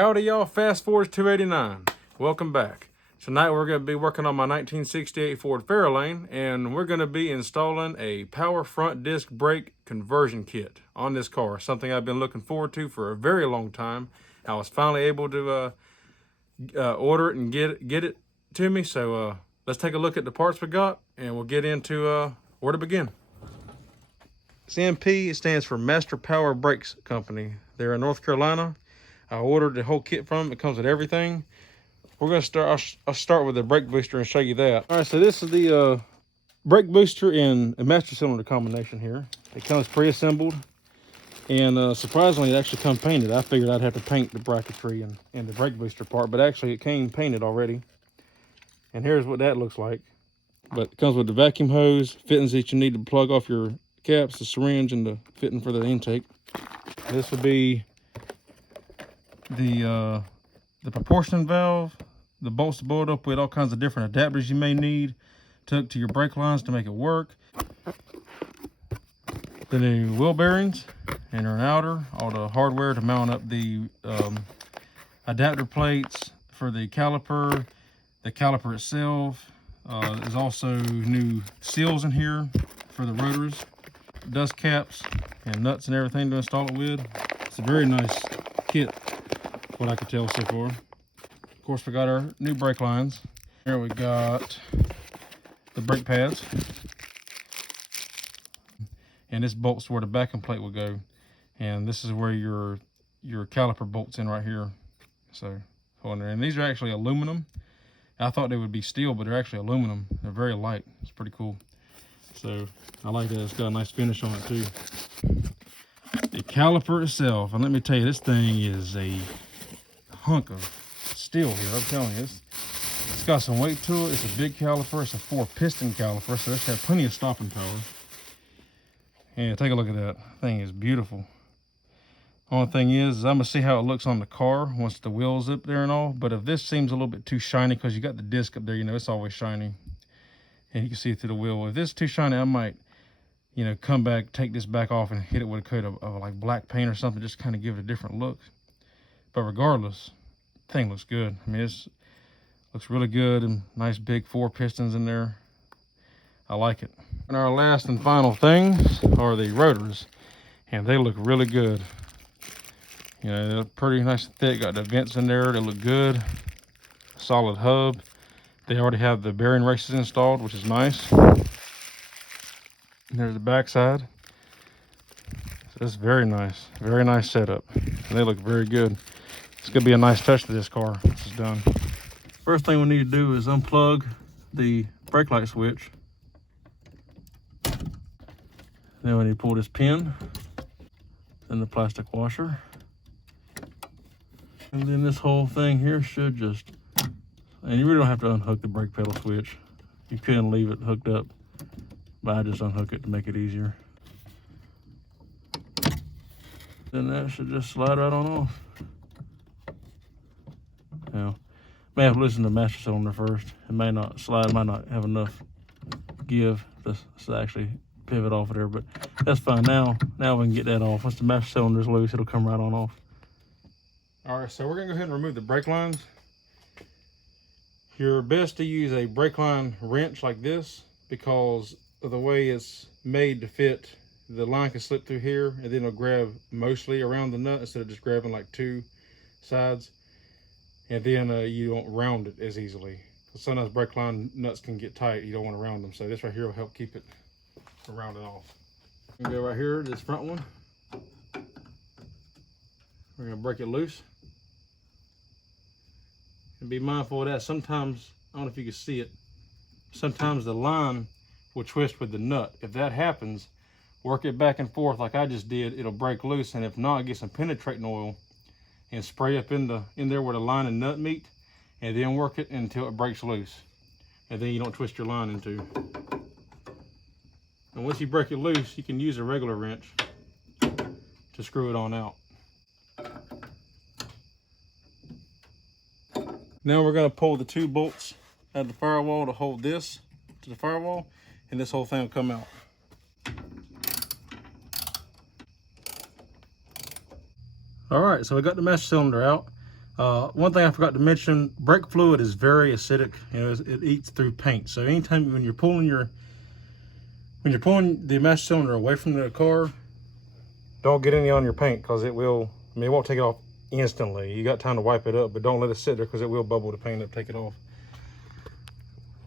Howdy y'all, Fast Forward 289. Welcome back. Tonight we're going to be working on my 1968 Ford Fairlane, and we're going to be installing a power front disc brake conversion kit on this car. Something I've been looking forward to for a very long time. I was finally able to order it and get it to me. So let's take a look at the parts we got, and we'll get into where to begin. SMP stands for Master Power Brakes Company. They're in North Carolina. I ordered the whole kit from them. It comes with everything. We're gonna start. I'll start with the brake booster and show you that. All right, so this is the brake booster in a master cylinder combination here. It comes pre-assembled, and surprisingly, it actually comes painted. I figured I'd have to paint the bracketry and the brake booster part, but actually, it came painted already. And here's what that looks like. But it comes with the vacuum hose, fittings that you need to plug off your caps, the syringe, and the fitting for the intake. This would be the proportion valve, the bolts to bolt up with, all kinds of different adapters you may need to hook to your brake lines to make it work. The new wheel bearings, inner and outer, all the hardware to mount up the adapter plates for the caliper itself. There's also new seals in here for the rotors, dust caps, and nuts and everything to install it with. It's a very nice kit, what I could tell so far. Of course, we got our new brake lines. Here we got the brake pads. And this bolts where the backing plate will go. And this is where your caliper bolts in right here. So, and these are actually aluminum. I thought they would be steel, but they're actually aluminum. They're very light. It's pretty cool. So I like that. It's got a nice finish on it too. The caliper itself, and let me tell you, this thing is a hunk of steel here. I'm telling you, it's got some weight to it. It's a big caliper. It's a 4-piston caliper, so it's got plenty of stopping power. And take a look at that. Thing is beautiful. Only thing is I'm gonna see how it looks on the car once the wheel's up there and all. But if this seems a little bit too shiny, because you got the disc up there, you know, it's always shiny, and you can see it through the wheel. If this is too shiny, I might, you know, come back, take this back off, and hit it with a coat of like black paint or something, just kind of give it a different look. But regardless, the thing looks good. I mean, it looks really good, and nice big 4 pistons in there. I like it. And our last and final things are the rotors, and they look really good. You know, they're pretty nice and thick. Got the vents in there. They look good. Solid hub. They already have the bearing races installed, which is nice. And there's the back side. So it's very nice. Very nice setup. And they look very good. It's going to be a nice touch to this car. This is done. First thing we need to do is unplug the brake light switch. Then we need to pull this pin. Then the plastic washer. And then this whole thing here should just, and you really don't have to unhook the brake pedal switch. You can leave it hooked up, but I just unhook it to make it easier. Then that should just slide right on off. Now, may have to listen to the master cylinder first. It may not slide, might not have enough give to actually pivot off of there, but that's fine. Now we can get that off. Once the master cylinder is loose, it'll come right on off. All right, so we're gonna go ahead and remove the brake lines. You're best to use a brake line wrench like this because of the way it's made to fit. The line can slip through here and then it'll grab mostly around the nut instead of just grabbing like 2 sides. And then you don't round it as easily. Sometimes brake line nuts can get tight. You don't want to round them. So this right here will help keep it from rounding off. I'm gonna go right here, this front one. We're gonna break it loose. And be mindful of that. Sometimes, I don't know if you can see it, sometimes the line will twist with the nut. If that happens, work it back and forth like I just did, it'll break loose. And if not, get some penetrating oil and spray up in there where the line and nut meet, and then work it until it breaks loose. And then you don't twist your line in two. And once you break it loose, you can use a regular wrench to screw it on out. Now we're going to pull the 2 bolts out of the firewall to hold this to the firewall, and this whole thing will come out. All right, so we got the master cylinder out. One thing I forgot to mention, brake fluid is very acidic. You know, it eats through paint. So anytime when you're pulling the master cylinder away from the car, don't get any on your paint, because it will, I mean, it won't take it off instantly. You got time to wipe it up, but don't let it sit there, because it will bubble the paint up, take it off.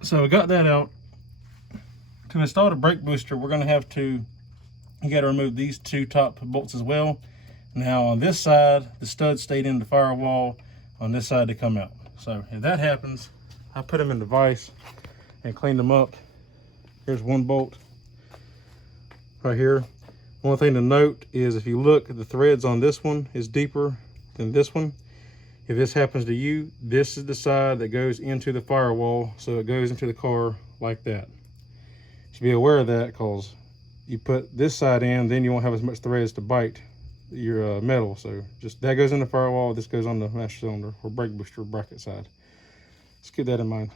So we got that out. To install the brake booster, we're gonna have to, you gotta remove these two top bolts as well. Now on this side, the studs stayed in the firewall. On this side, they come out. So if that happens, I put them in the vise and cleaned them up. Here's one bolt right here. One thing to note is if you look, the threads on this one is deeper than this one. If this happens to you, this is the side that goes into the firewall, so it goes into the car like that. You should be aware of that, because you put this side in, then you won't have as much threads to bite your metal. So just that goes in the firewall, this goes on the master cylinder or brake booster bracket side. Let's keep that in mind.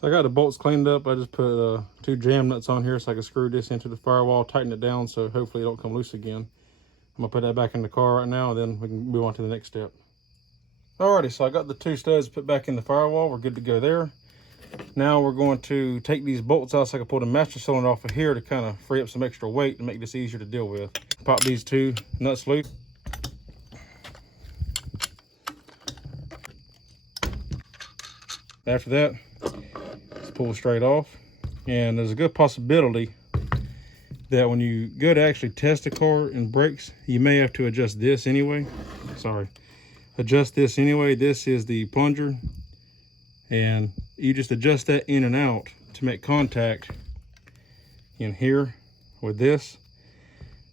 So I got the bolts cleaned up. I just put 2 jam nuts on here so I can screw this into the firewall, tighten it down so hopefully it don't come loose again. I'm gonna put that back in the car right now, and then we can move on to the next step. Alrighty, so I got the 2 studs put back in the firewall. We're good to go there. Now we're going to take these bolts out so I can pull the master cylinder off of here to kind of free up some extra weight and make this easier to deal with. Pop these 2 nuts loose. After that, let's pull straight off. And there's a good possibility that when you go to actually test the car and brakes, you may have to adjust this anyway. Adjust this anyway. This is the plunger, and you just adjust that in and out to make contact in here with this.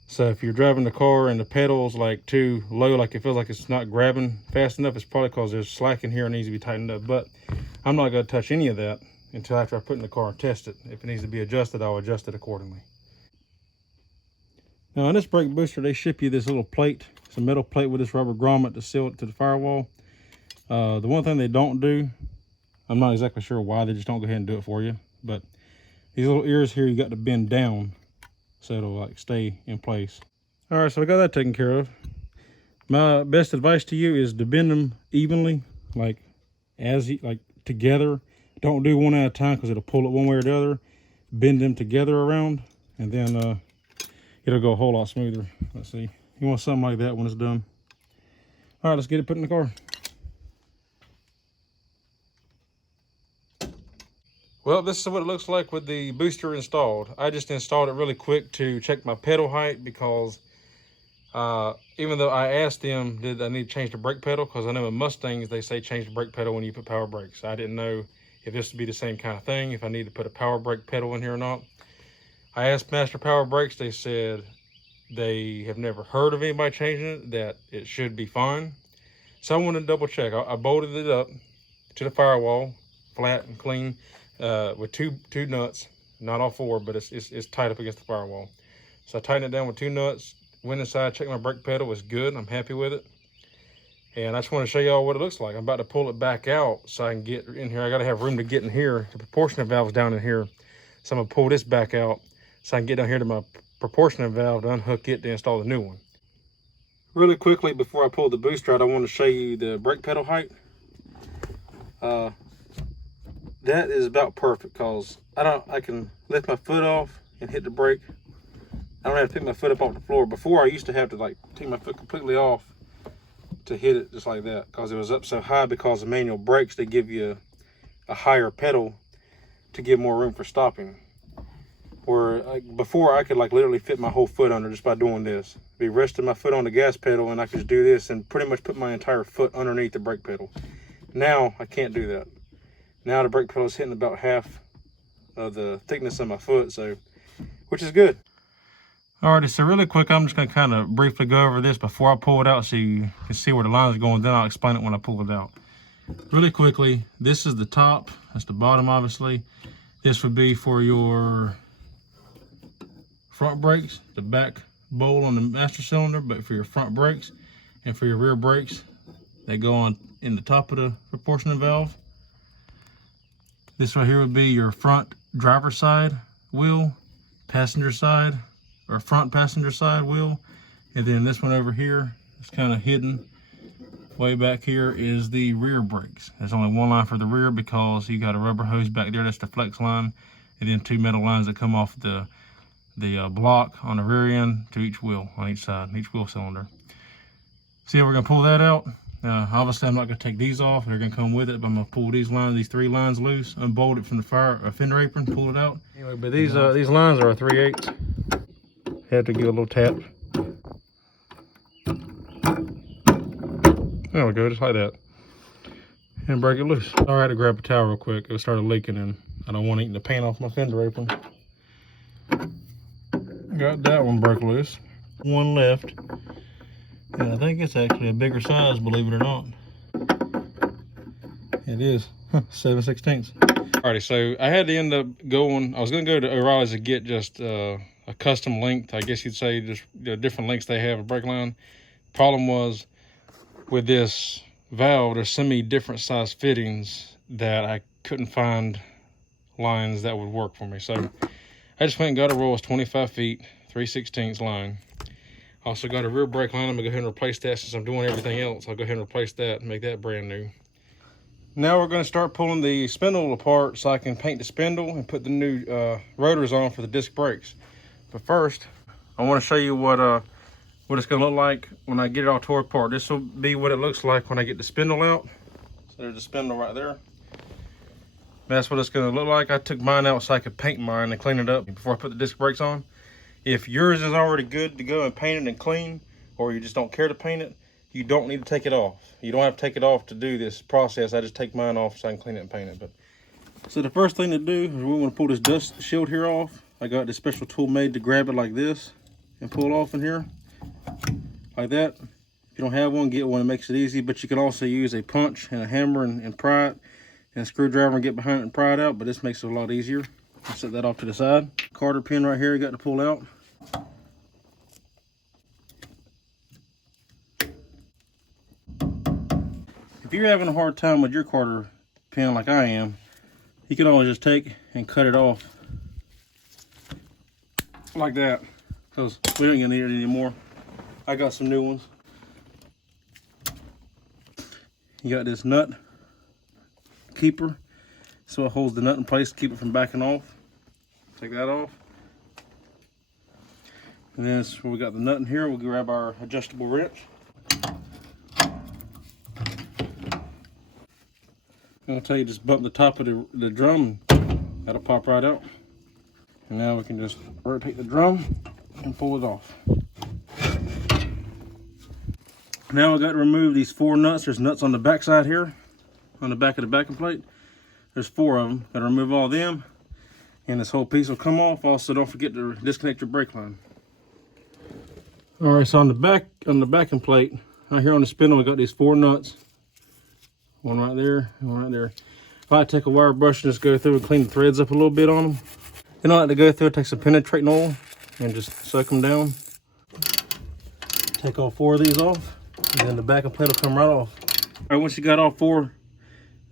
So if you're driving the car and the pedal's like too low, like it feels like it's not grabbing fast enough, it's probably because there's slack in here and needs to be tightened up. But I'm not going to touch any of that until after I put it in the car and test it. If it needs to be adjusted, I'll adjust it accordingly. Now on this brake booster, they ship you this little plate. It's a metal plate with this rubber grommet to seal it to the firewall. The one thing they don't do, I'm not exactly sure why, they just don't go ahead and do it for you, but these little ears here, you got to bend down so it'll like stay in place. All right, so I got that taken care of. My best advice to you is to bend them evenly, like together. Don't do one at a time, because it'll pull it one way or the other. Bend them together around, and then it'll go a whole lot smoother. Let's see. You want something like that when it's done. All right, let's get it put in the car. Well, this is what it looks like with the booster installed. I just installed it really quick to check my pedal height, because even though I asked them, did I need to change the brake pedal? Because I know in Mustangs, they say change the brake pedal when you put power brakes. I didn't know if this would be the same kind of thing, if I need to put a power brake pedal in here or not. I asked Master Power Brakes, they said they have never heard of anybody changing it, that it should be fine. So I wanted to double check. I bolted it up to the firewall, flat and clean, with two nuts, not all 4, but it's tight up against the firewall. So I tightened it down with 2 nuts, went inside, checked my brake pedal, was good, I'm happy with it. And I just want to show y'all what it looks like. I'm about to pull it back out so I can get in here. I gotta have room to get in here. The proportionate valve's down in here. So I'm gonna pull this back out so I can get down here to my proportionate valve to unhook it to install the new one. Really quickly, before I pull the booster out, I want to show you the brake pedal height. That is about perfect, because I can lift my foot off and hit the brake. I don't have to pick my foot up off the floor. Before, I used to have to like take my foot completely off to hit it just like that, because it was up so high. Because of manual brakes, they give you a higher pedal to give more room for stopping. Where before, I could like literally fit my whole foot under just by doing this. Be resting my foot on the gas pedal, and I could just do this and pretty much put my entire foot underneath the brake pedal. Now I can't do that. Now the brake pedal is hitting about half of the thickness of my foot, so which is good. Alrighty, so really quick, I'm just gonna kind of briefly go over this before I pull it out so you can see where the lines are going, then I'll explain it when I pull it out. Really quickly, this is the top, that's the bottom obviously. This would be for your front brakes, the back bowl on the master cylinder, but for your front brakes and for your rear brakes, they go on in the top of the proportionate valve. This right here would be your front driver's side wheel, passenger side, or front passenger side wheel. And then this one over here is kind of hidden Way back here is the rear brakes. There's only one line for the rear because you got a rubber hose back there, that's the flex line, and then two metal lines that come off the block on the rear end to each wheel on each side, each wheel cylinder. So yeah, we're gonna pull that out. Obviously I'm not gonna take these off, they're gonna come with it, but I'm gonna pull these three lines loose, unbolt it from the fender apron, pull it out. Anyway, but these lines are a 3/8. Had to give a little tap. There we go, just like that. And break it loose. I had to grab a towel real quick. It started leaking and I don't want to eat the paint off my fender apron. Got that one broke loose. One left. And I think it's actually a bigger size, believe it or not. It is 7/16. Alrighty, so I had to end up going, I was gonna go to O'Reilly's to get just a custom length, I guess you'd say, just different lengths they have a brake line. Problem was, with this valve, there's so many different size fittings that I couldn't find lines that would work for me. So I just went and got a roll of 25 feet, 3/16 line. Also got a rear brake line. I'm gonna go ahead and replace that since I'm doing everything else. I'll go ahead and replace that and make that brand new. Now we're gonna start pulling the spindle apart so I can paint the spindle and put the new rotors on for the disc brakes. But first, I wanna show you what it's gonna look like when I get it all tore apart. This will be what it looks like when I get the spindle out. So there's the spindle right there. That's what it's gonna look like. I took mine out so I could paint mine and clean it up before I put the disc brakes on. If yours is already good to go and painted and clean, or you just don't care to paint it, you don't need to take it off. You don't have to take it off to do this process. I just take mine off so I can clean it and paint it. But so the first thing to do is we want to pull this dust shield here off. I got this special tool made to grab it like this and pull it off in here, like that. If you don't have one, get one. It makes it easy, but you can also use a punch and a hammer and pry it, and a screwdriver and get behind it and pry it out, but this makes it a lot easier. I'll set that off to the side. Carter pin right here, you got to pull out. If you're having a hard time with your Carter pin like I am, you can always just take and cut it off like that, because we don't need it anymore. I got some new ones. You got this nut keeper, so it holds the nut in place to keep it from backing off. Take that off. And then we got the nut in here. We'll grab our adjustable wrench. I'll tell you, just bump the top of the drum, and that'll pop right out. And now we can just rotate the drum and pull it off. Now I got to remove these 4 nuts. There's nuts on the back side here, on the back of the backing plate. There's 4 of them. Got to remove all of them, and this whole piece will come off. Also, don't forget to disconnect your brake line. All right, so on the backing plate, right here on the spindle, we got these 4 nuts. One right there, and one right there. If I take a wire brush and just go through and clean the threads up a little bit on them. Then I like to go through and take some penetrating oil and just suck them down. Take all 4 of these off, and then the backing plate will come right off. All right, once you got all 4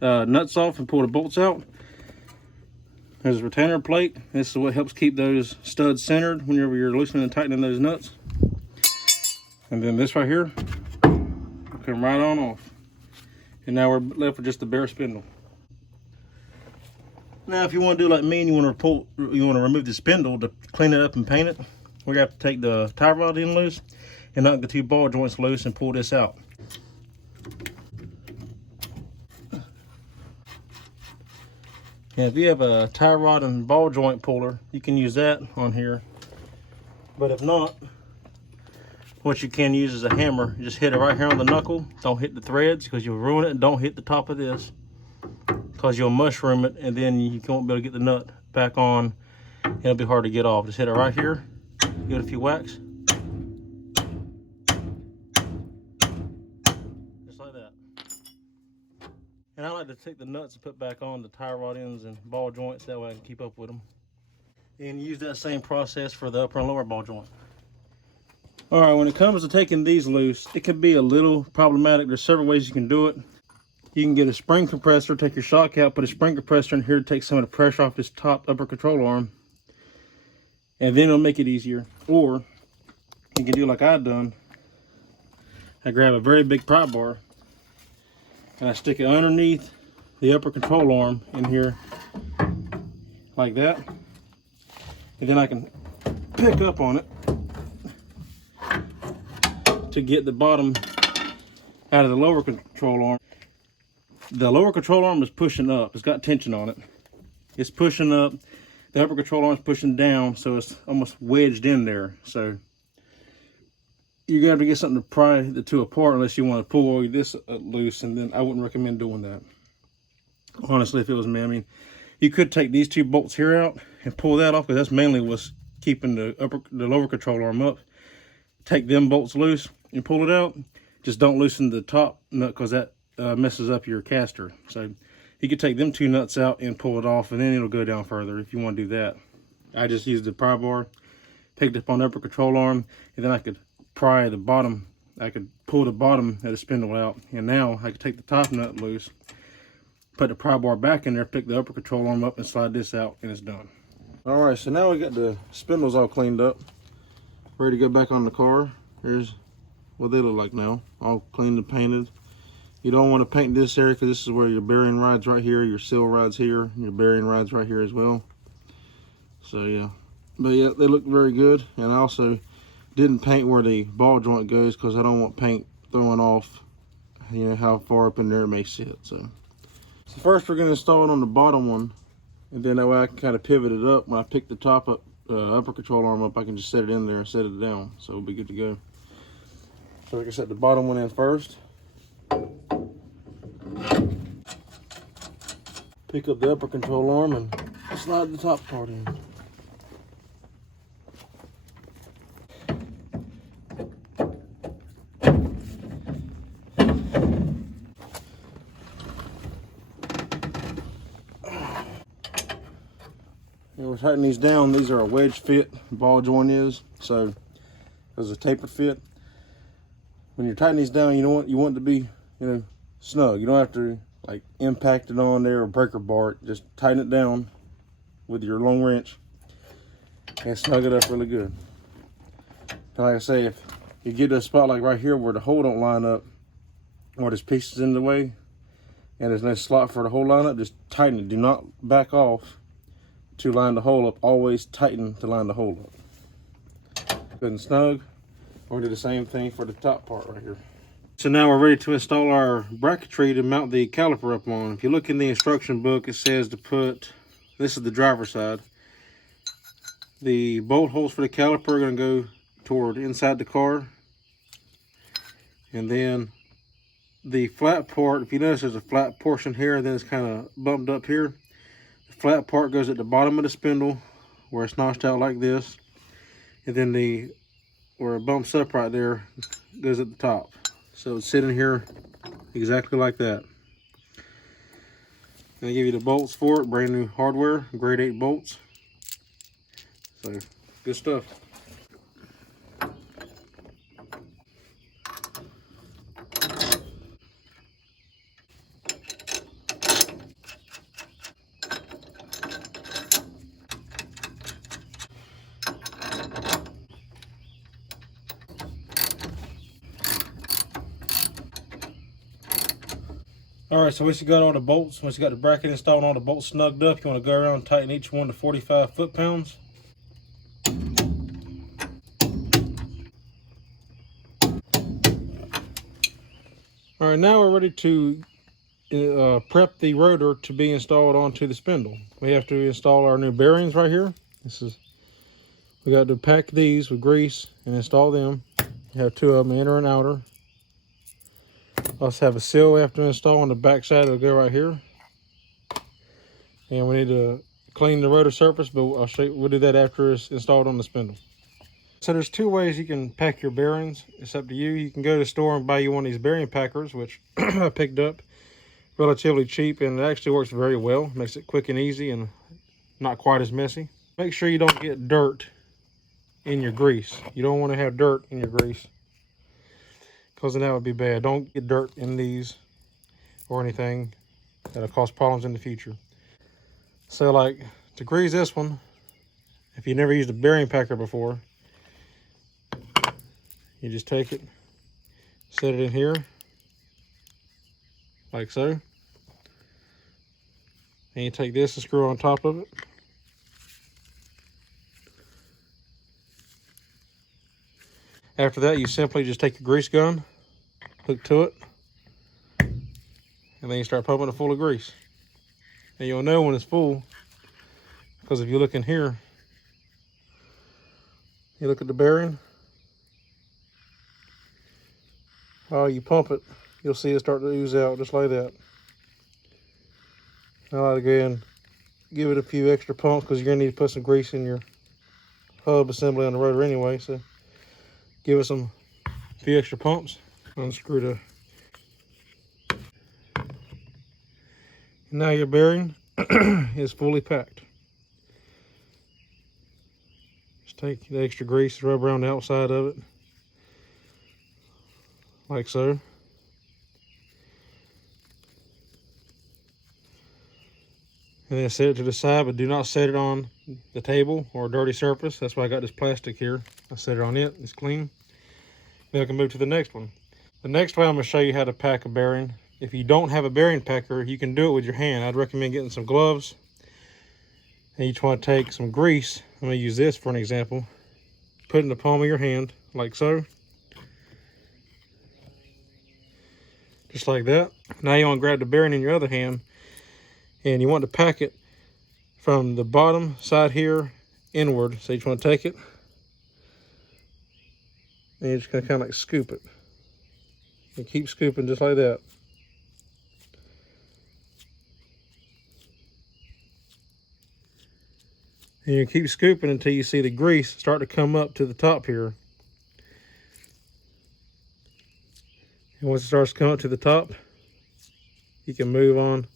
nuts off and pull the bolts out, there's a retainer plate. This is what helps keep those studs centered whenever you're loosening and tightening those nuts. And then this right here will come right on off. And now we're left with just the bare spindle. Now, if you want to do like me and you want to remove the spindle to clean it up and paint it, we're gonna have to take the tie rod in loose and knock the 2 ball joints loose and pull this out. And if you have a tie rod and ball joint puller, you can use that on here. But if not, what you can use is a hammer. You just hit it right here on the knuckle. Don't hit the threads because you'll ruin it. And don't hit the top of this because you'll mushroom it and then you won't be able to get the nut back on. It'll be hard to get off. Just hit it right here. Give it a few whacks. Just like that. And I like to take the nuts and put back on the tie rod ends and ball joints. That way I can keep up with them. And use that same process for the upper and lower ball joint. All right, when it comes to taking these loose, it can be a little problematic. There's several ways you can do it. You can get a spring compressor, take your shock out, put a spring compressor in here to take some of the pressure off this top upper control arm, and then it'll make it easier. Or you can do like I've done. I grab a very big pry bar and I stick it underneath the upper control arm in here like that, and then I can pick up on it to get the bottom out of the lower control arm. The lower control arm is pushing up. It's got tension on it. It's pushing up. The upper control arm is pushing down, so it's almost wedged in there. So you got to get something to pry the two apart unless you want to pull this loose, and then I wouldn't recommend doing that. Honestly, if it was me, I mean, you could take these two bolts here out and pull that off, because that's mainly what's keeping the lower control arm up. Take them bolts loose and pull it out. Just don't loosen the top nut, because that messes up your caster. So you could take them two nuts out and pull it off, and then it'll go down further if you want to do that. I just used the pry bar, picked up on the upper control arm, and then I could pry the bottom. I could pull the bottom of the spindle out, and now I could take the top nut loose, put the pry bar back in there, pick the upper control arm up, and slide this out, and it's done. All right, so now we got the spindles all cleaned up, ready to go back on the car. Here's what they look like now, all cleaned and painted. You don't want to paint this area, because this is where your bearing rides right here, your seal rides here, and your bearing rides right here as well. So yeah, but yeah, they look very good. And I also didn't paint where the ball joint goes, because I don't want paint throwing off, you know, how far up in there it may sit. So first we're going to install it on the bottom one, and then that way I can kind of pivot it up. When I pick the top up, upper control arm up, I can just set it in there and set it down, so it'll be good to go. So like I set the bottom one in first. Pick up the upper control arm and slide the top part in. And we're tightening these down. These are a wedge fit, ball joint is, so there's a tapered fit. When you're tightening these down, you want it to be, you know, snug. You don't have to like impact it on there or breaker bar it. Just tighten it down with your long wrench and snug it up really good. And like I say, if you get to a spot like right here where the hole don't line up, or there's pieces in the way and there's no slot for the hole line up, just tighten it. Do not back off to line the hole up. Always tighten to line the hole up. Good and snug. We'll do the same thing for the top part right here. So now we're ready to install our bracketry to mount the caliper up on. If you look in the instruction book, it says to put, this is the driver's side, the bolt holes for the caliper are going to go toward inside the car. And then the flat part, if you notice there's a flat portion here, and then it's kind of bumped up here. The flat part goes at the bottom of the spindle where it's notched out like this. And then where it bumps up right there goes at the top. So it's sitting here exactly like that. And I give you the bolts for it, brand new hardware, grade 8 bolts. So good stuff. All right, so once you got all the bolts, once you got the bracket installed and all the bolts snugged up, you want to go around and tighten each one to 45 foot-pounds. All right, now we're ready to prep the rotor to be installed onto the spindle. We have to install our new bearings right here. We got to pack these with grease and install them. You have two of them, inner and outer. Also have a seal we have to install on the back side. It'll go right here. And we need to clean the rotor surface, but I'll show you, we'll do that after it's installed on the spindle. So there's two ways you can pack your bearings. It's up to you. You can go to the store and buy you one of these bearing packers, which I picked up relatively cheap, and it actually works very well. Makes it quick and easy and not quite as messy. Make sure you don't get dirt in your grease. You don't want to have dirt in your grease, because then that would be bad. Don't get dirt in these or anything. That'll cause problems in the future. So like to grease this one, if you never used a bearing packer before, you just take it, set it in here, like so. And you take this and screw on top of it. After that, you simply just take your grease gun, hook to it, and then you start pumping it full of grease. And you'll know when it's full, because if you look in here, you look at the bearing, while you pump it, you'll see it start to ooze out just like that. Now I like to go ahead and give it a few extra pumps because you're going to need to put some grease in your hub assembly on the rotor anyway. So give it a few extra pumps. Unscrew the. Now your bearing is fully packed. Just take the extra grease, rub around the outside of it, like so. And then set it to the side, but do not set it on the table or a dirty surface. That's why I got this plastic here. I set it on it, it's clean. Then I can move to the next one. The next way I'm gonna show you how to pack a bearing. If you don't have a bearing packer, you can do it with your hand. I'd recommend getting some gloves. And you just wanna take some grease. I'm gonna use this for an example. Put it in the palm of your hand, like so. Just like that. Now you wanna grab the bearing in your other hand, and you want to pack it from the bottom side here inward. So you just want to take it and you're just going to kind of like scoop it. And keep scooping just like that. And you keep scooping until you see the grease start to come up to the top here. And once it starts to come up to the top, you can move on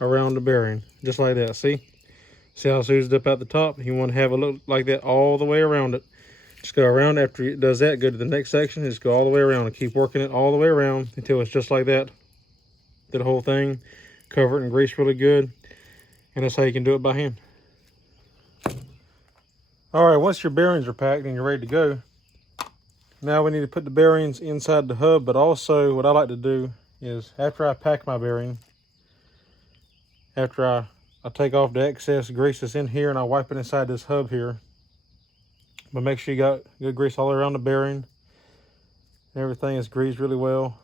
around the bearing just like that. See how it's oozed up at the top? You want to have a look like that all the way around it. Just go around. After it does that, go to the next section, just go all the way around and keep working it all the way around until it's just like that. Do the whole thing, cover it in grease really good, and that's how you can do it by hand. All right, once your bearings are packed and you're ready to go, now we need to put the bearings inside the hub. But also what I like to do is, after I pack my bearing, after I take off the excess grease that's in here and I wipe it inside this hub here. But make sure you got good grease all the way around the bearing. Everything is greased really well.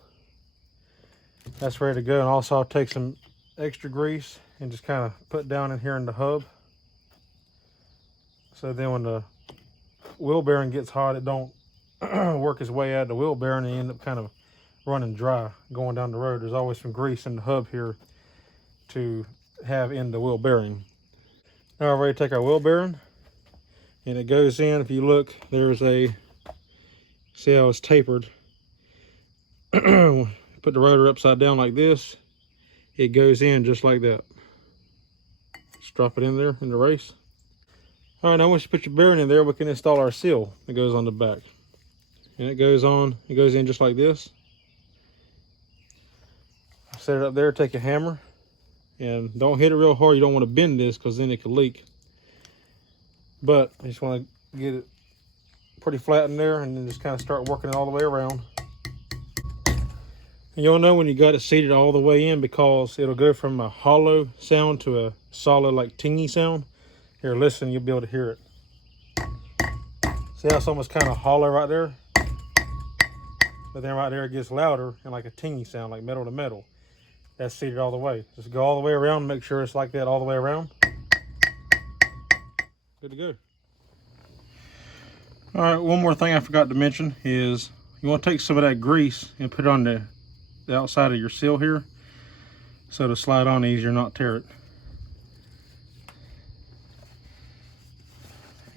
That's ready to go. And also I'll take some extra grease and just kind of put down in here in the hub. So then when the wheel bearing gets hot, it don't work its way out of the wheel bearing and you end up kind of running dry going down the road. There's always some grease in the hub here to have in the wheel bearing. Now we're ready to take our wheel bearing, and it goes in. If you look, there's a, see how it's tapered. Put the rotor upside down like this, it goes in just like that. Just drop it in there in the race. All right, now once you put your bearing in there, we can install our seal that goes on the back. And it goes in just like this. Set it up there, take a hammer, and don't hit it real hard. You don't want to bend this because then it could leak. But I just want to get it pretty flat in there and then just kind of start working it all the way around. And you'll know when you got it seated all the way in because it'll go from a hollow sound to a solid like tingy sound. Here, listen, you'll be able to hear it. See how it's almost kind of hollow right there? But then right there it gets louder and like a tingy sound, like metal to metal. That's seated all the way. Just go all the way around, make sure it's like that all the way around. Good to go. All right, one more thing I forgot to mention is you want to take some of that grease and put it on the outside of your seal here so to slide on easier, not tear it.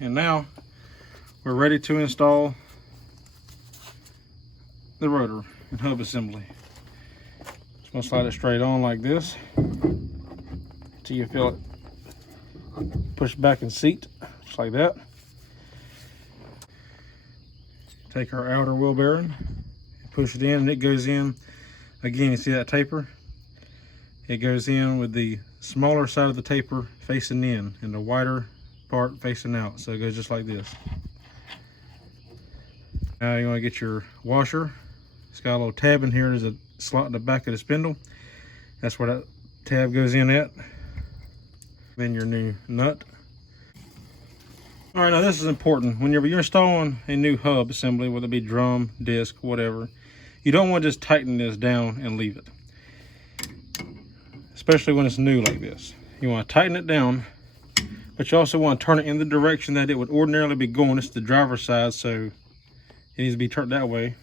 And now we're ready to install the rotor and hub assembly. Just gonna slide it straight on like this until you feel it push back and seat, just like that. Take our outer wheel bearing, push it in, and it goes in. Again, you see that taper? It goes in with the smaller side of the taper facing in and the wider part facing out. So it goes just like this. Now you want to get your washer. It's got a little tab in here. There's a slot in the back of the spindle. That's where that tab goes in at. Then your new nut. All right, now this is important. Whenever you're installing a new hub assembly, whether it be drum, disc, whatever, you don't want to just tighten this down and leave it. Especially when it's new like this. You want to tighten it down, but you also want to turn it in the direction that it would ordinarily be going. This is the driver's side, so it needs to be turned that way.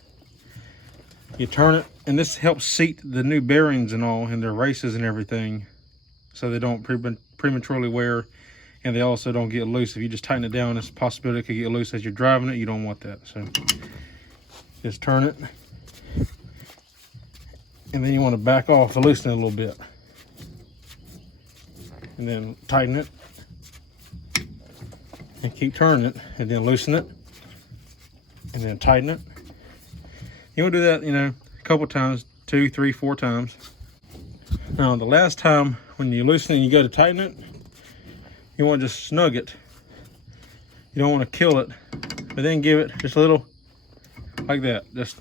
You turn it, and this helps seat the new bearings and all in their races and everything, so they don't prematurely wear, and they also don't get loose. If you just tighten it down, there's a possibility it could get loose as you're driving it. You don't want that. So just turn it, and then you want to back off to loosen it a little bit, and then tighten it, and keep turning it, and then loosen it, and then tighten it. You want to do that, you know, a couple times, 2, 3, 4 times. Now, the last time when you loosen it and you go to tighten it, you want to just snug it. You don't want to kill it, but then give it just a little like that, just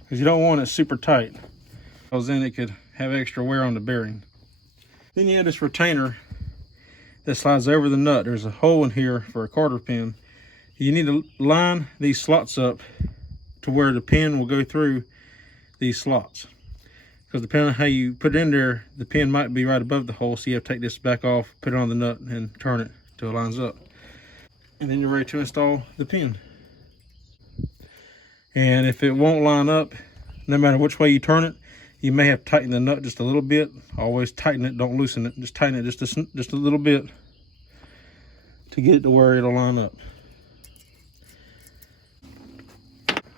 because you don't want it super tight, because then it could have extra wear on the bearing. Then you have this retainer that slides over the nut. There's a hole in here for a cotter pin. You need to line these slots up to where the pin will go through these slots. Because depending on how you put it in there, the pin might be right above the hole, so you have to take this back off, put it on the nut, and turn it till it lines up. And then you're ready to install the pin. And if it won't line up, no matter which way you turn it, you may have to tighten the nut just a little bit. Always tighten it, don't loosen it. Just tighten it just a little bit to get it to where it'll line up.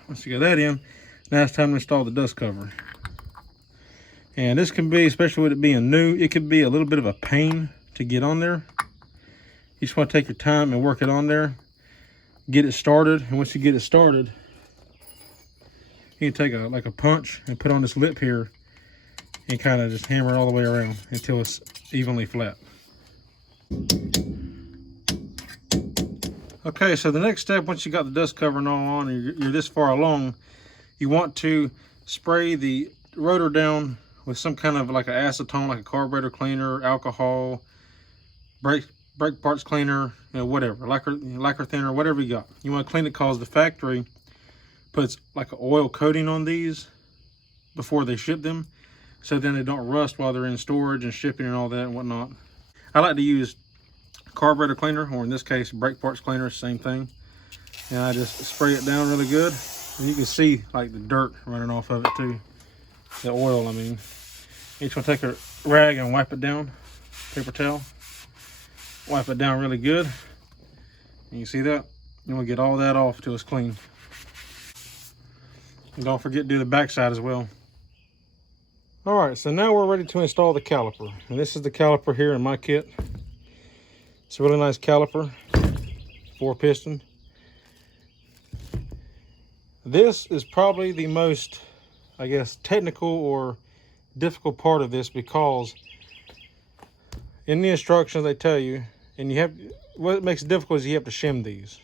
Once you got that in, now it's time to install the dust cover. And this can be, especially with it being new, it could be a little bit of a pain to get on there. You just want to take your time and work it on there, get it started. And once you get it started, you can take like a punch and put on this lip here and kind of just hammer it all the way around until it's evenly flat. Okay, so the next step, once you got the dust cover and all on, and you're this far along, you want to spray the rotor down with some kind of like an acetone, like a carburetor cleaner, alcohol, brake parts cleaner, you know, whatever, lacquer thinner, whatever you got. You want to clean it because the factory puts like an oil coating on these before they ship them, so then they don't rust while they're in storage and shipping and all that and whatnot. I like to use carburetor cleaner, or in this case brake parts cleaner, same thing, and I just spray it down really good, and you can see like the dirt running off of it too, the oil. I mean, each one take a rag and wipe it down, paper towel, wipe it down really good, and you see that you want to get all that off till it's clean. And don't forget to do the back side as well. All right, so now we're ready to install the caliper, and this is the caliper here in my kit. It's a really nice caliper, 4-piston. This is probably the most, I guess, technical or difficult part of this, because in the instructions they tell you, and you have, what makes it difficult is you have to shim these.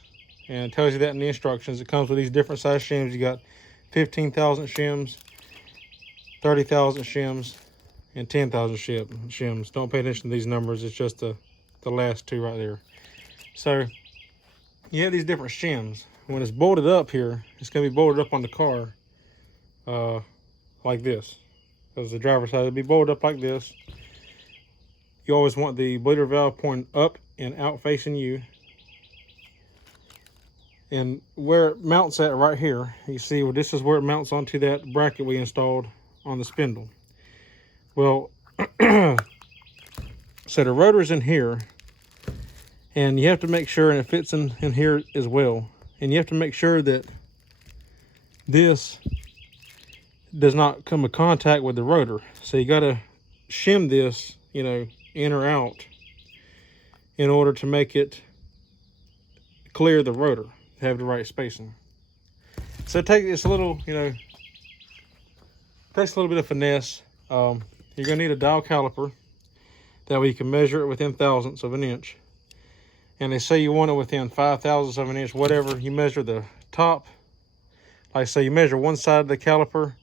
And it tells you that in the instructions. It comes with these different size shims. You got 15,000 shims, 30,000 shims, and 10,000 shims. Don't pay attention to these numbers. It's just the last two right there. So you have these different shims. When it's bolted up here, it's going to be bolted up on the car like this. Because the driver's side will be bolted up like this. You always want the bleeder valve pointing up and out facing you. And where it mounts at right here, you see, well, this is where it mounts onto that bracket we installed on the spindle. Well, so the rotor's in here, and you have to make sure, and it fits in here as well, and you have to make sure that this does not come in contact with the rotor. So you got to shim this, you know, in or out in order to make it clear the rotor, have the right spacing. So it's a little, you know, takes a little bit of finesse. You're gonna need a dial caliper, that way you can measure it within thousandths of an inch. And they say you want it within 5,000ths of an inch, whatever. You measure the top, like say you measure one side of the caliper,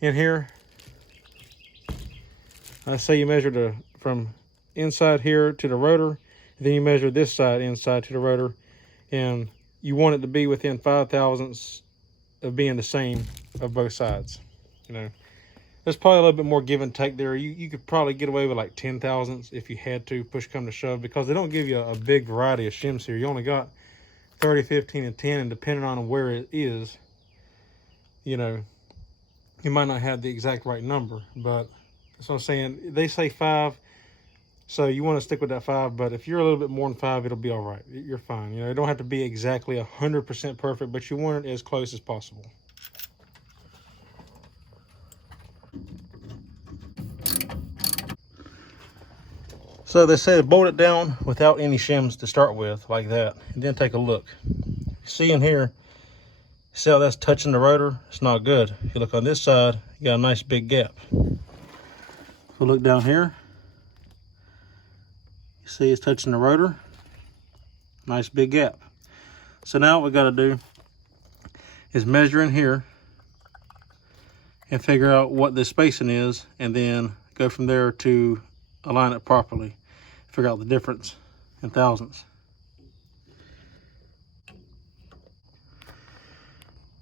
in here. Let's say you measure from inside here to the rotor, and then you measure this side inside to the rotor, and you want it to be within 5 thousandths of being the same of both sides. You know, there's probably a little bit more give and take there. You could probably get away with like 10 thousandths if you had to, push come to shove, because they don't give you a big variety of shims here. You only got 30, 15, and 10, and depending on where it is, you know, you might not have the exact right number. But that's what I'm saying. They say 5, so you want to stick with that 5. But if you're a little bit more than 5, it'll be all right. You're fine. You know, it don't have to be exactly 100% perfect, but you want it as close as possible. So they say to bolt it down without any shims to start with, like that, and then take a look. You see in here, see how that's touching the rotor? It's not good. If you look on this side, you got a nice big gap. So look down here. You see it's touching the rotor. Nice big gap. So now what we got to do is measure in here and figure out what the spacing is, and then go from there to align it properly. Figure out the difference in thousandths.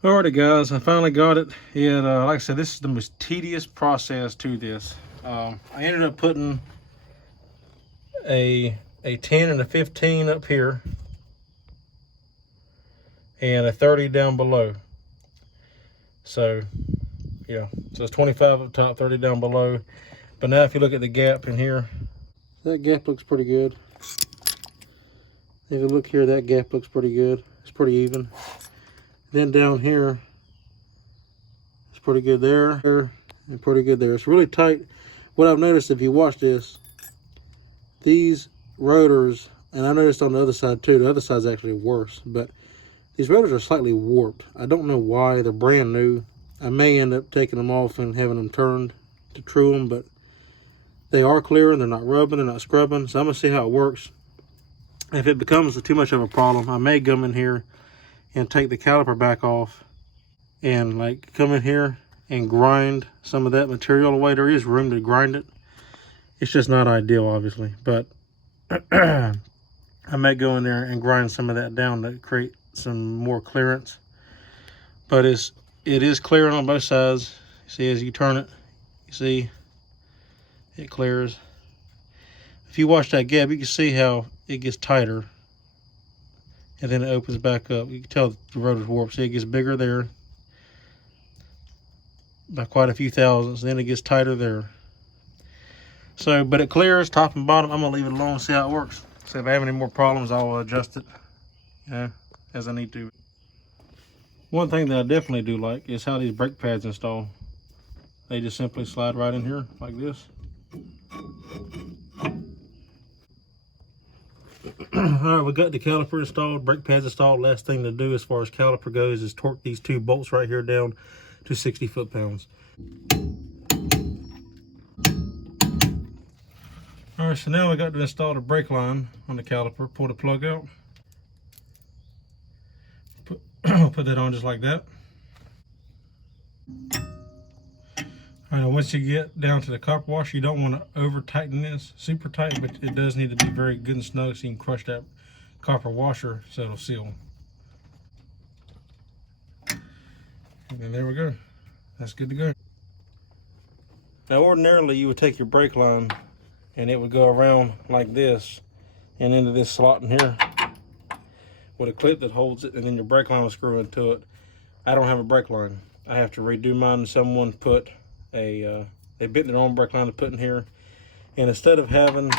Alrighty guys, I finally got it. And like I said, this is the most tedious process to this. I ended up putting a 10 and a 15 up here and a 30 down below. So yeah, so it's 25 up top, 30 down below. But now if you look at the gap in here, that gap looks pretty good. If you look here, that gap looks pretty good. It's pretty even. Then down here, it's pretty good there, and pretty good there. It's really tight. What I've noticed, if you watch this, these rotors, and I noticed on the other side too, the other side's actually worse, but these rotors are slightly warped. I don't know why. They're brand new. I may end up taking them off and having them turned to true them, but they are clear and they're not rubbing, they're not scrubbing. So I'm gonna see how it works. If it becomes too much of a problem, I may come in here and take the caliper back off and like come in here and grind some of that material away. There is room to grind it. It's just not ideal, obviously, but I may go in there and grind some of that down to create some more clearance. But it is clearing on both sides. See, as you turn it, you see it clears. If you watch that gap, you can see how it gets tighter and then it opens back up. You can tell the rotor's warped. See, it gets bigger there by quite a few thousandths, then it gets tighter there. So, but it clears top and bottom. I'm gonna leave it alone and see how it works. So if I have any more problems, I'll adjust it, you know, as I need to. One thing that I definitely do like is how these brake pads install. They just simply slide right in here like this. Alright, we got the caliper installed, brake pads installed. Last thing to do as far as caliper goes is torque these 2 bolts right here down to 60 foot-pounds. Alright, so now we got to install the brake line on the caliper. Pull the plug out. Put that on just like that. Alright, once you get down to the copper washer, you don't want to over tighten this super tight, but it does need to be very good and snug so you can crush that copper washer so it'll seal. And there we go. That's good to go. Now ordinarily you would take your brake line and it would go around like this and into this slot in here with a clip that holds it, and then your brake line will screw into it. I don't have a brake line. I have to redo mine. Someone put they bent their own brake line to put in here, and instead of having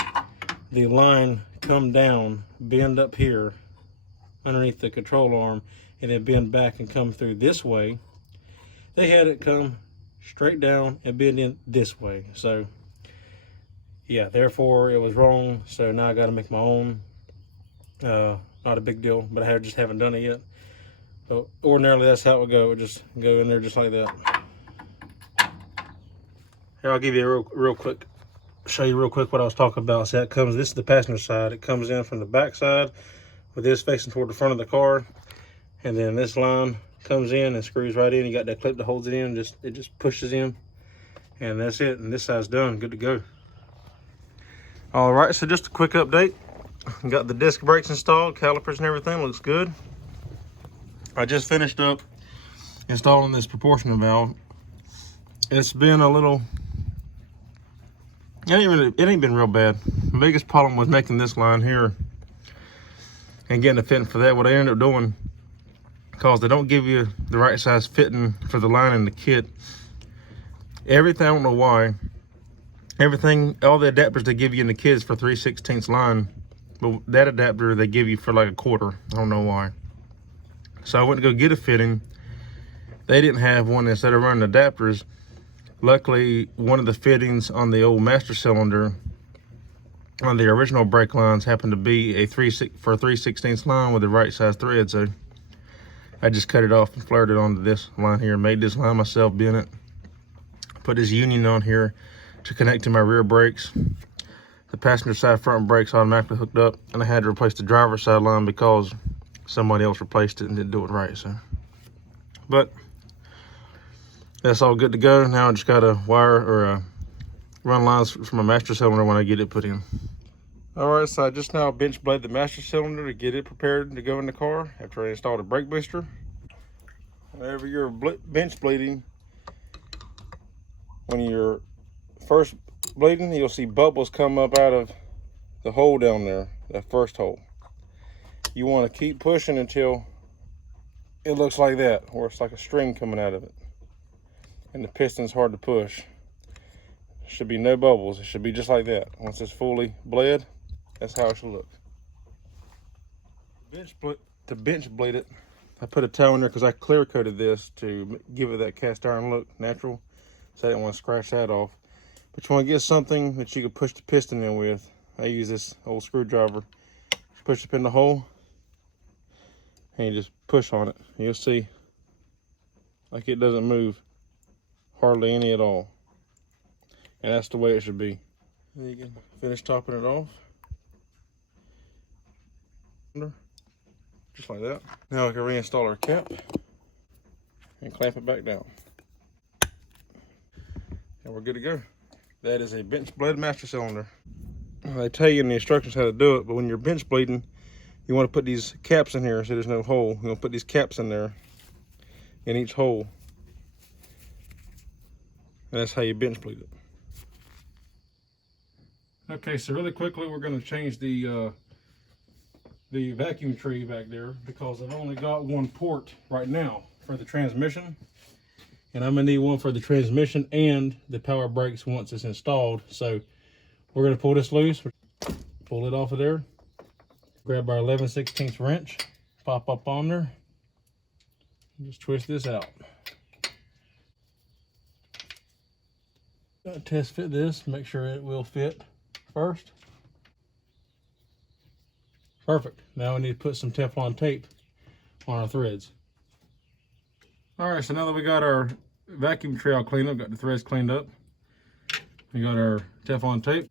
the line come down, bend up here underneath the control arm, and then bend back and come through this way, they had it come straight down and bend in this way. So yeah, therefore it was wrong. So now I got to make my own. Not a big deal, but I just haven't done it yet. But ordinarily that's how it would go. It would just go in there just like that. Here, I'll give you a real quick, show you real quick what I was talking about. So that comes, this is the passenger side. It comes in from the back side with this facing toward the front of the car. And then this line comes in and screws right in. You got that clip that holds it in, it just pushes in, and that's it. And this side's done, good to go. All right, so just a quick update. Got the disc brakes installed, calipers and everything, looks good. I just finished up installing this proportional valve. It's been a little, it ain't been real bad. The biggest problem was making this line here and getting a fitting for that. What I ended up doing, because they don't give you the right size fitting for the line in the kit, everything, I don't know why, everything, all the adapters they give you in the kit is for 3/16 line, but that adapter they give you for like a quarter. I don't know why. So I went to go get a fitting. They didn't have one. Instead of running adapters, luckily one of the fittings on the old master cylinder on the original brake lines happened to be a 3/16 line with the right size thread. So I just cut it off and flared it onto this line here, made this line myself, bent it, put this union on here to connect to my rear brakes. The passenger side front brakes automatically hooked up, and I had to replace the driver's side line because somebody else replaced it and didn't do it right. So, but that's all good to go. Now I just gotta wire or run lines from my master cylinder when I get it put in. All right, so I just now bench blade the master cylinder to get it prepared to go in the car after I installed a brake booster. Whenever you're bench bleeding, when you're first bleeding, you'll see bubbles come up out of the hole down there, that first hole. You want to keep pushing until it looks like that, where it's like a string coming out of it. And the piston's hard to push. There should be no bubbles. It should be just like that. Once it's fully bled, that's how it should look. To bench bleed it, I put a towel in there because I clear coated this to give it that cast iron look, natural. So I didn't want to scratch that off. But you want to get something that you can push the piston in with. I use this old screwdriver. Just push it in the hole, and you just push on it. You'll see, like, it doesn't move hardly any at all. And that's the way it should be. Then you can finish topping it off. Just like that. Now I can reinstall our cap and clamp it back down. And we're good to go. That is a bench blade master cylinder. They tell you in the instructions how to do it, but when you're bench bleeding, you want to put these caps in here so there's no hole. You want to put these caps in there, in each hole. And that's how you bench bleed it. Okay, so really quickly, we're going to change the vacuum tree back there because I've only got one port right now for the transmission. And I'm gonna need one for the transmission and the power brakes once it's installed. So we're gonna pull this loose, pull it off of there, grab our 11/16 wrench, pop up on there, and just twist this out. Gonna test fit this, make sure it will fit first. Perfect. Now we need to put some Teflon tape on our threads. All right, so now that we got our vacuum tray all cleaned up, got the threads cleaned up, we got our Teflon tape.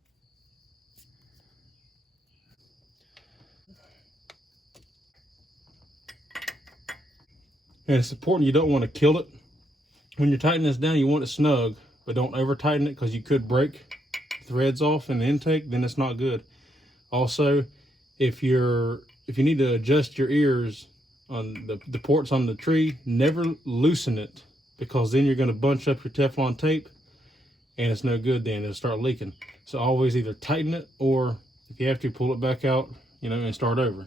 And it's important, you don't want to kill it. When you're tightening this down, you want it snug, but don't over tighten it because you could break threads off in the intake, then it's not good. Also, if you need to adjust your ears on the ports on the tree, never loosen it because then you're going to bunch up your Teflon tape and it's no good then. It'll start leaking. So always either tighten it or if you have to, pull it back out, and start over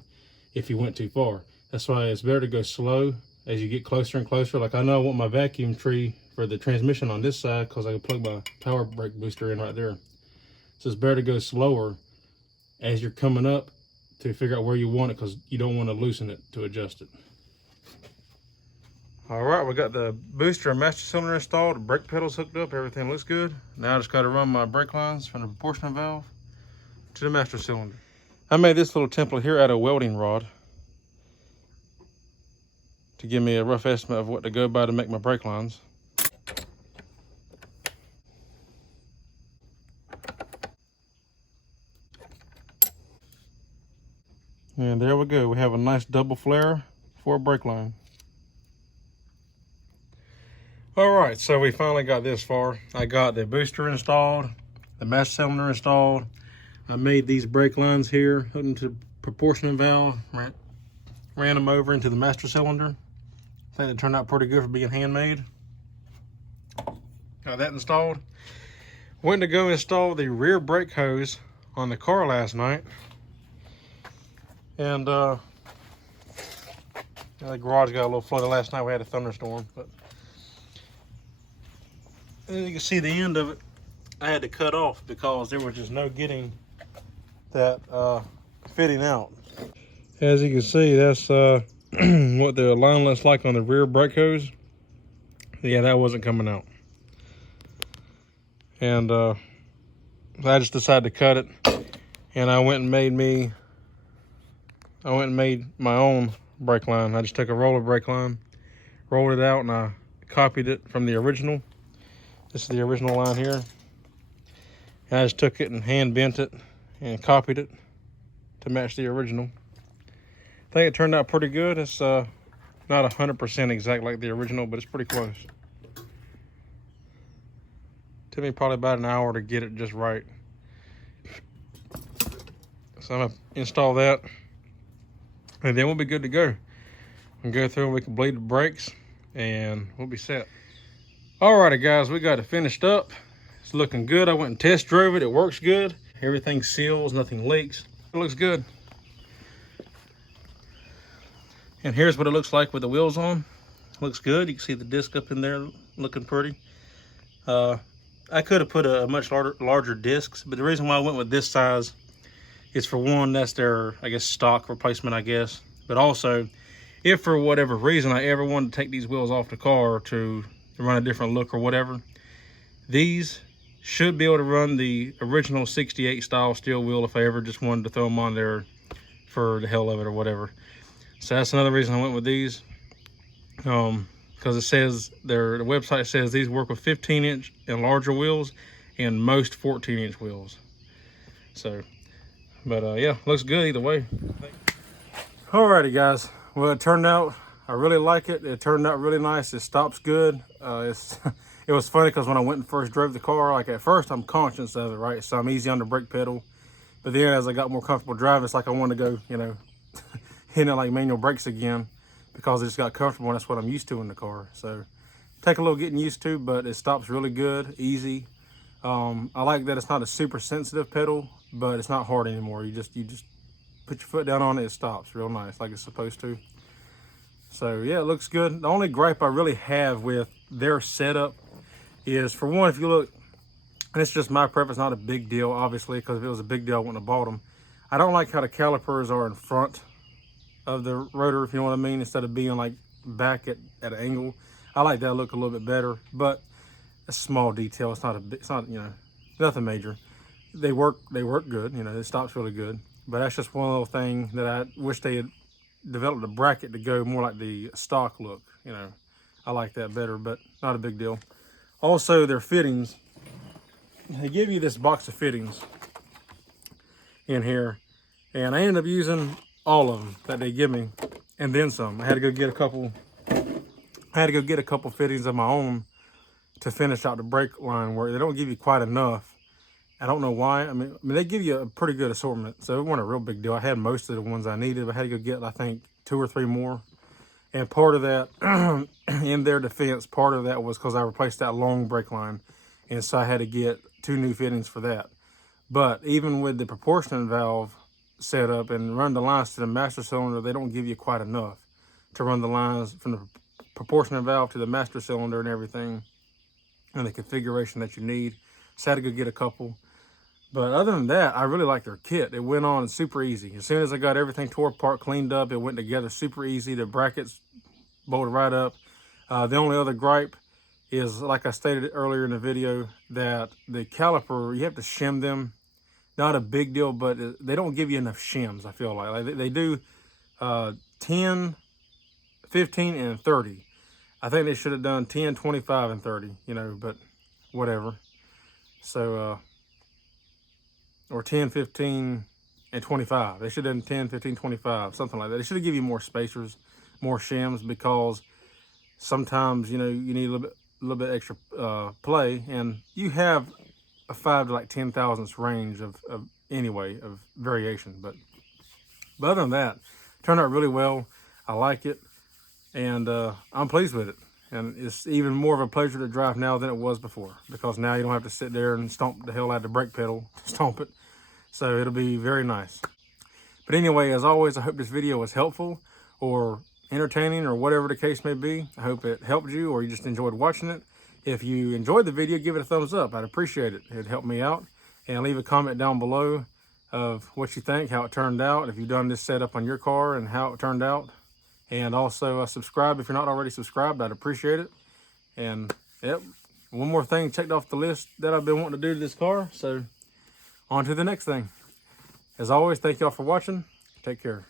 if you went too far. That's why it's better to go slow as you get closer and closer. Like I know I want my vacuum tree for the transmission on this side because I can plug my power brake booster in right there. So it's better to go slower as you're coming up to figure out where you want it because you don't want to loosen it to adjust it. All right, we got the booster and master cylinder installed, the brake pedals hooked up, everything looks good. Now I just got to run my brake lines from the proportional valve to the master cylinder. I made this little template here out of welding rod to give me a rough estimate of what to go by to make my brake lines. And there we go. We have a nice double flare for a brake line. All right, so we finally got this far. I got the booster installed, the master cylinder installed. I made these brake lines here, hooked them to the proportioning valve, ran them over into the master cylinder. I think it turned out pretty good for being handmade. Got that installed. Went to go install the rear brake hose on the car last night. And the garage got a little flooded last night. We had a thunderstorm, but as you can see the end of it, I had to cut off because there was just no getting that fitting out. As you can see, that's what the alignment's like on the rear brake hose. Yeah, that wasn't coming out. And I just decided to cut it, and I went and made my own brake line. I just took a roller brake line, rolled it out, and I copied it from the original. This is the original line here. And I just took it and hand bent it and copied it to match the original. I think it turned out pretty good. It's not 100% exact like the original, but it's pretty close. Took me probably about an hour to get it just right. So I'm gonna install that, and then we'll be good to go. And go through and we can bleed the brakes, and we'll be set. Alrighty guys, we got it finished up. It's looking good. I went and test drove it. It works good. Everything seals, nothing leaks. It looks good. And here's what it looks like with the wheels on. Looks good. You can see the disc up in there looking pretty. I could have put a much larger discs, but the reason why I went with this size is, for one, that's their, I guess, stock replacement, I guess. But also, if for whatever reason I ever wanted to take these wheels off the car to run a different look or whatever, these should be able to run the original 68 style steel wheel if I ever just wanted to throw them on there for the hell of it or whatever. So that's another reason I went with these. Because it says, the website says these work with 15-inch and larger wheels and most 14-inch wheels. So, but yeah, looks good either way. Alrighty guys, well, it turned out, I really like it. It turned out really nice. It stops good. It was funny because when I went and first drove the car, like at first I'm conscious of it, right? So I'm easy on the brake pedal. But then as I got more comfortable driving, it's like I wanted to go, you know, hitting it like manual brakes again, because it just got comfortable and that's what I'm used to in the car. So take a little getting used to, but it stops really good, easy. I like that it's not a super sensitive pedal, but it's not hard anymore. You just put your foot down on it, it stops real nice, like it's supposed to. So yeah, it looks good. The only gripe I really have with their setup is, for one, if you look, and it's just my preference, not a big deal, obviously, because if it was a big deal, I wouldn't have bought them. I don't like how the calipers are in front of the rotor, if you know what I mean, instead of being like back at an angle. I like that look a little bit better, but a small detail. It's not, you know, nothing major. They work good, you know, it stops really good. But that's just one little thing that I wish they had developed a bracket to go more like the stock look, you know. I like that better, but not a big deal. Also, their fittings, they give you this box of fittings in here, and I ended up using all of them that they give me, and then some. I had to go get a couple fittings of my own to finish out the brake line work. They don't give you quite enough. I don't know why. I mean, they give you a pretty good assortment, so it wasn't a real big deal. I had most of the ones I needed, but I had to go get, I think, 2 or 3 more. And part of that, in their defense, part of that was because I replaced that long brake line, and so I had to get 2 new fittings for that. But even with the proportioning valve set up and run the lines to the master cylinder, they don't give you quite enough to run the lines from the proportioning valve to the master cylinder and everything, and the configuration that you need. So I had to go get a couple. But other than that, I really like their kit. It went on super easy. As soon as I got everything tore apart, cleaned up, it went together super easy. The brackets bolted right up. The only other gripe is, like I stated earlier in the video, that the caliper, you have to shim them. Not a big deal, but they don't give you enough shims, I feel like. They do 10, 15, and 30. I think they should have done 10, 25, and 30, you know, but whatever. So, or 10, 15, and 25. They should have done 10, 15, 25, something like that. They should have given you more spacers, more shims, because sometimes, you know, you need a little bit little bit extra play, and you have a 5 to like 10 thousandths range of anyway of variation. But other than that, turned out really well. I like it, and I'm pleased with it. And it's even more of a pleasure to drive now than it was before, because now you don't have to sit there and stomp the hell out of the brake pedal to stomp it. So it'll be very nice. But anyway, as always, I hope this video was helpful or entertaining or whatever the case may be. I hope it helped you or you just enjoyed watching it. If you enjoyed the video, give it a thumbs up. I'd appreciate it. It'd help me out. And leave a comment down below of what you think, how it turned out, if you've done this setup on your car and how it turned out. And also subscribe if you're not already subscribed. I'd appreciate it. And yep, one more thing checked off the list that I've been wanting to do to this car. So on to the next thing. As always, thank y'all for watching. Take care.